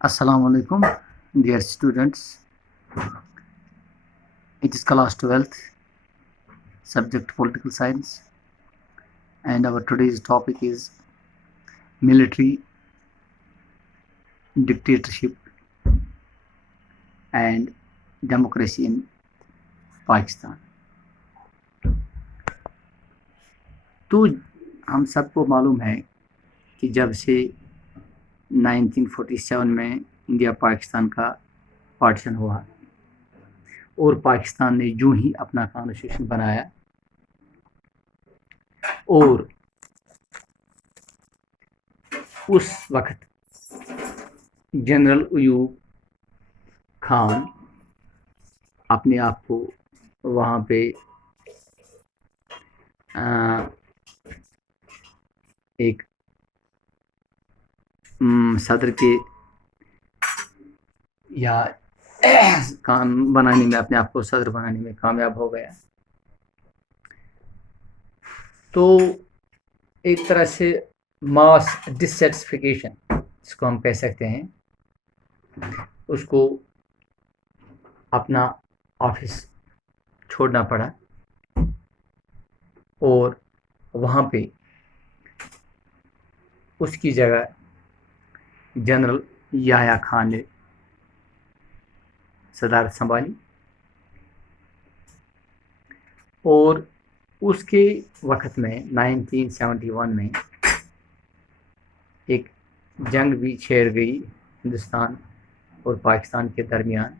Assalamu alaikum, dear students. It is class 12th, subject political science, and our today's topic is military dictatorship and democracy in Pakistan. तो हम सबको मालूम है कि जब से 1947 में इंडिया पाकिस्तान का पार्टीशन हुआ और पाकिस्तान ने यूं ही अपना कॉन्स्टिट्यूशन बनाया और उस वक्त जनरल अयूब खान अपने आप को वहाँ पे एक सदर के या काम बनाने में अपने आप को सदर बनाने में कामयाब हो गया। तो एक तरह से मास डिससेटिस्फिकेशन जिसको हम कह सकते हैं, उसको अपना ऑफिस छोड़ना पड़ा और वहाँ पे उसकी जगह जनरल याह्या खान ने सदारत संभाली और उसके वक्त में 1971 में एक जंग भी छिड़ गई हिंदुस्तान और पाकिस्तान के दरमियान।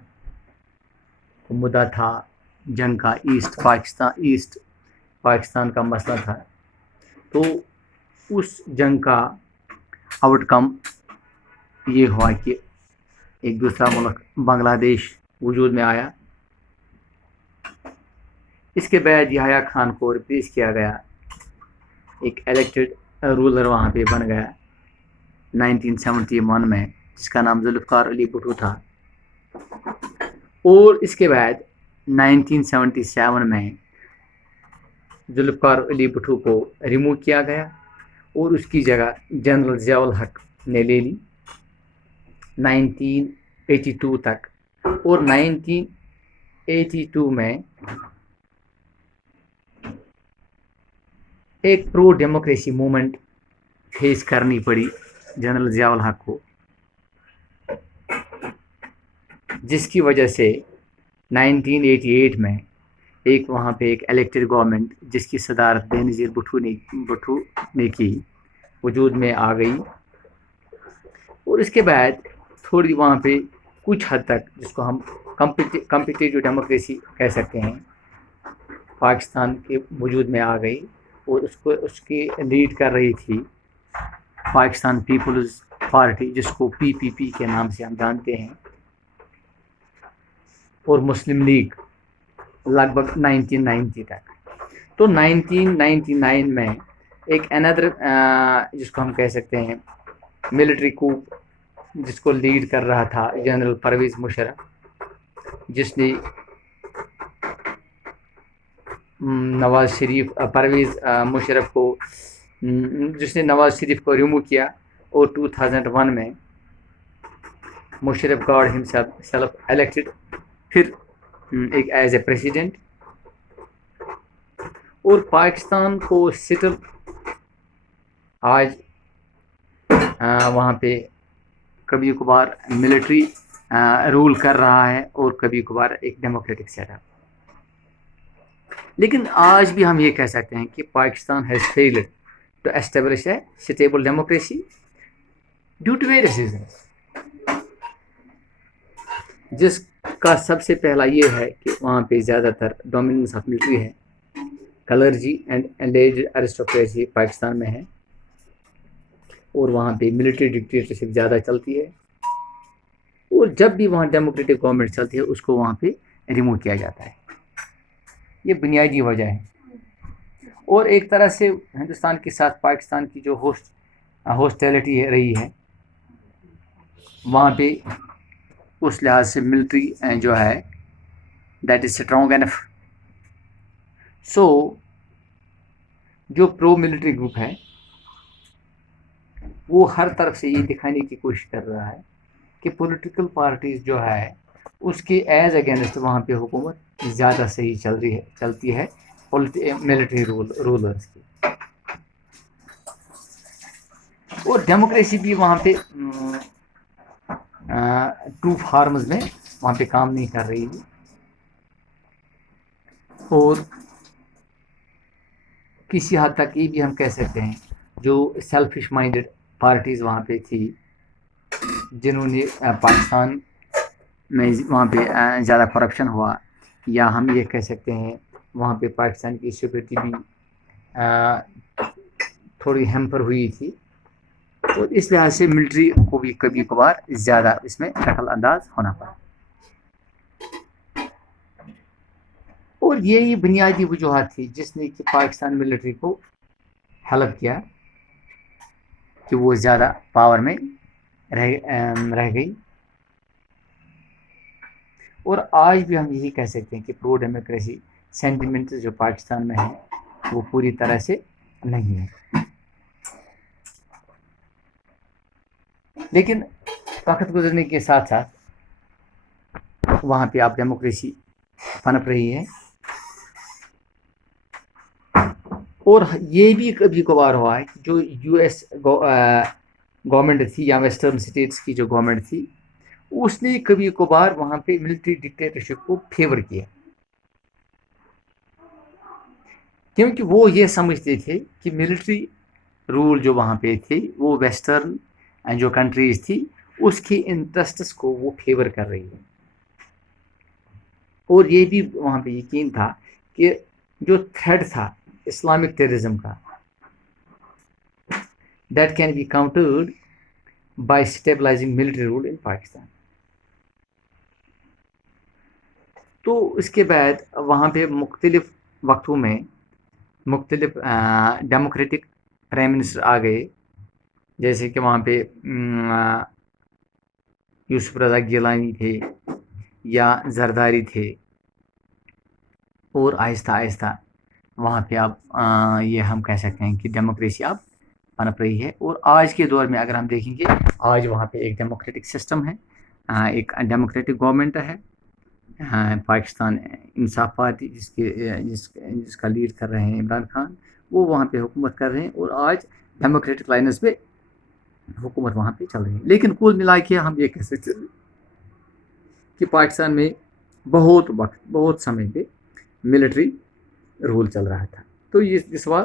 मुद्दा था जंग का ईस्ट पाकिस्तान का मसला था। तो उस जंग का आउटकम ये हुआ कि एक दूसरा मुल्क बांग्लादेश वजूद में आया। इसके बाद याह्या खान को रिप्लेस किया गया, एक इलेक्टेड रूलर वहाँ पे बन गया 1971 में, जिसका नाम जुल्फ़िकार अली भुट्टो था। और इसके बाद 1977 में जुल्फ़िकार अली भुट्टो को रिमूव किया गया और उसकी जगह जनरल ज़िया-उल हक ने ले ली 1982 तक। और 1982 में एक प्रो डेमोक्रेसी मूवमेंट फेस करनी पड़ी जनरल ज़िया-उल हक को, जिसकी वजह से 1988 में एक वहाँ पे एक इलेक्टेड गवर्नमेंट जिसकी सदारत बेनज़ीर भुट्टो ने की वजूद में आ गई। और इसके बाद थोड़ी वहाँ पे कुछ हद तक जिसको हम कम्पिटिटिव डेमोक्रेसी कह सकते हैं, पाकिस्तान के वजूद में आ गई और उसकी लीड कर रही थी पाकिस्तान पीपल्स पार्टी, जिसको PPP के नाम से हम जानते हैं, और मुस्लिम लीग लगभग 1990 तक। तो 1999 में एक अनदर जिसको हम कह सकते हैं मिलिट्री कूप, जिसको लीड कर रहा था जनरल परवेज़ मुशर्रफ, जिसने नवाज़ शरीफ को रिमूव किया। और 2001 में Musharraf God himself self elected फिर एक एज ए प्रेसिडेंट। और पाकिस्तान को सेटल आज वहाँ पे कभी कभार मिलिट्री रूल कर रहा है और कभी कभार एक डेमोक्रेटिक सेटअप। लेकिन आज भी हम ये कह सकते हैं कि Pakistan has failed to establish a stable democracy due to various reasons, जिसका सबसे पहला ये है कि वहाँ पे ज़्यादातर डोमिनेंस ऑफ मिलिट्री है, clergy and elited aristocracy Pakistan में है और वहाँ पे मिलिट्री डिक्टेटरशिप ज़्यादा चलती है। और जब भी वहाँ डेमोक्रेटिक गवर्नमेंट चलती है उसको वहाँ पे रिमूव किया जाता है। ये बुनियादी वजह है। और एक तरह से हिंदुस्तान के साथ पाकिस्तान की जो हॉस्टिलिटी रही है, वहाँ पे उस लिहाज से मिलिट्री जो है दैट इज़ स्ट्रॉन्ग एनफ। सो जो प्रो मिलिट्री ग्रुप है वो हर तरफ से ये दिखाने की कोशिश कर रहा है کہ پولیٹیکل پارٹیز جو ہے اس کے ایز اگینسٹ وہاں پہ حکومت زیادہ صحیح چلتی ہے ملٹری رولرز کی. اور ڈیموکریسی بھی وہاں پہ ٹرو فارمز میں وہاں پہ کام نہیں کر رہی تھی. اور کسی حد تک یہ بھی ہم کہہ سکتے ہیں جو سیلفش مائنڈڈ پارٹیز وہاں پہ تھی جنہوں نے پاکستان میں وہاں پہ زیادہ کرپشن ہوا، یا ہم یہ کہہ سکتے ہیں وہاں پہ پاکستان کی سیکورٹی بھی تھوڑی ہیمپر ہوئی تھی. اور اس لحاظ سے ملٹری کو بھی کبھی کبھار زیادہ اس میں دخل انداز ہونا پڑا. اور یہی بنیادی وجوہات تھی جس نے کہ پاکستان ملٹری کو ہیلپ کیا کہ وہ زیادہ پاور میں رہ گئی. اور آج بھی ہم یہی کہہ سکتے ہیں کہ پرو ڈیموکریسی سینٹیمنٹ جو پاکستان میں ہے وہ پوری طرح سے نہیں ہے. لیکن وقت گزرنے کے ساتھ ساتھ وہاں پہ آپ ڈیموکریسی پنپ رہی ہے. اور یہ بھی کبھی کبھار ہوا ہے جو یو ایس گورنمنٹ تھی یا ویسٹرن اسٹیٹس کی جو گورنمنٹ تھی اس نے کبھی کبھار وہاں پہ ملٹری ڈکٹیٹرشپ کو فیور کیا، کیونکہ وہ یہ سمجھتے تھے کہ ملٹری رول جو وہاں پہ تھے وہ ویسٹرن جو کنٹریز تھی اس کے انٹرسٹس کو وہ فیور کر رہی ہے. اور یہ بھی وہاں پہ یقین تھا کہ جو تھریڈ تھا اسلامک ٹیررزم کا that can be countered by stabilising military role in Pakistan. تو اس کے بعد وہاں پہ مختلف وقتوں میں مختلف ڈیموکریٹک پرائم منسٹر آ گئے، جیسے کہ وہاں پہ یوسف رضا گیلانی تھے یا زرداری تھے. اور آہستہ آہستہ وہاں پہ اب یہ ہم کہہ سکتے ہیں کہ ڈیموکریسی اب پنپ رہی ہے. اور آج کے دور میں اگر ہم دیکھیں گے آج وہاں پہ ایک ڈیموکریٹک سسٹم ہے، ایک ڈیموکریٹک گورنمنٹ ہے، پاکستان انصاف پارٹی جس کا لیڈ کر رہے ہیں عمران خان، وہ وہاں پہ حکومت کر رہے ہیں. اور آج ڈیموکریٹک لائنز پہ حکومت وہاں پہ چل رہی ہے. لیکن کل ملا کے ہم یہ کہہ سکتے ہیں کہ پاکستان میں بہت سمے پہ ملٹری رول چل رہا تھا. تو یہ سوال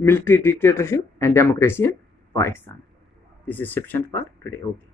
military dictatorship and democracy in Pakistan. This is sufficient for today. Okay.